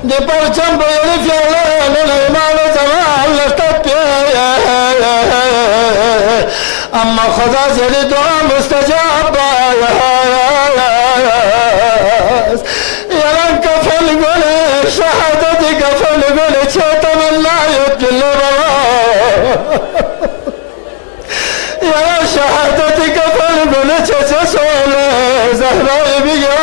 di perciampo di fiole nelle mani zavallo اما خدا زیر دعا مستجاب است یلان کفل گله شهادت کفل گله چه تمنایت جلو بابا یلان شهادت کفل گله چه سوله زهرای بگو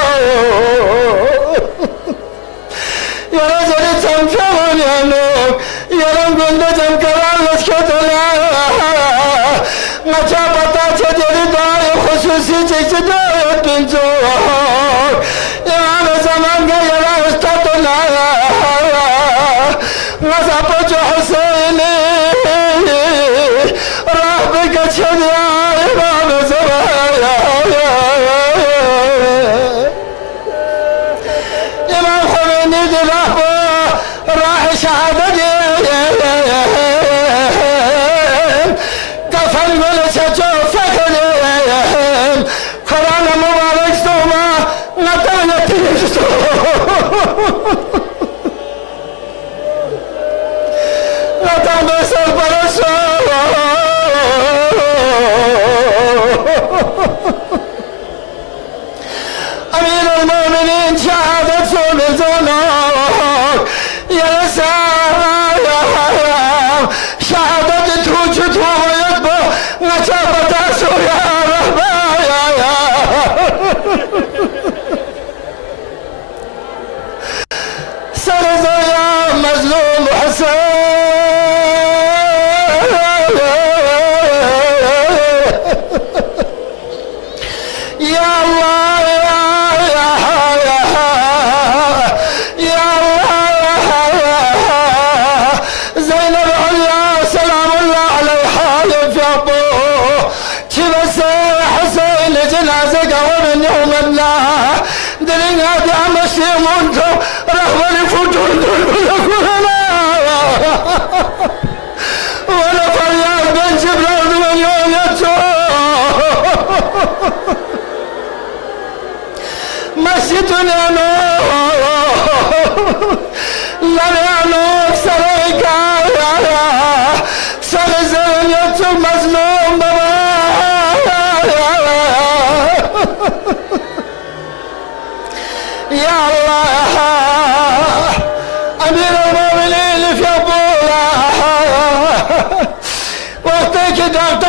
یلان زیر چمچمون یلوک یلان گنده جمکران لشکتلا نچا پتا چه جری دعای خصوصی چه دعای تنزور امام زمان گا یلا استطلا نزا پچو حسینی راہ بکا چه دیا امام زمان امام خمینی دی راہ شهادت امیر المؤمنین شهادت سوم زنار یا سلام شهادت تو چطور باید با نچابت سو یا سر زایا مظلوم حسین یا الله زينب عليا سلام الله عليها في ابوه بس حسين جنازه ومن يوم الله دلين هذه امشي منتو رغبني فتون ولا فريال بن جبران من يوم يتو مسجدنا لا يعنوك سريكا سرزن يتو مظلوم بابا يا الله امير المؤمنين في ابوه وقتك دعت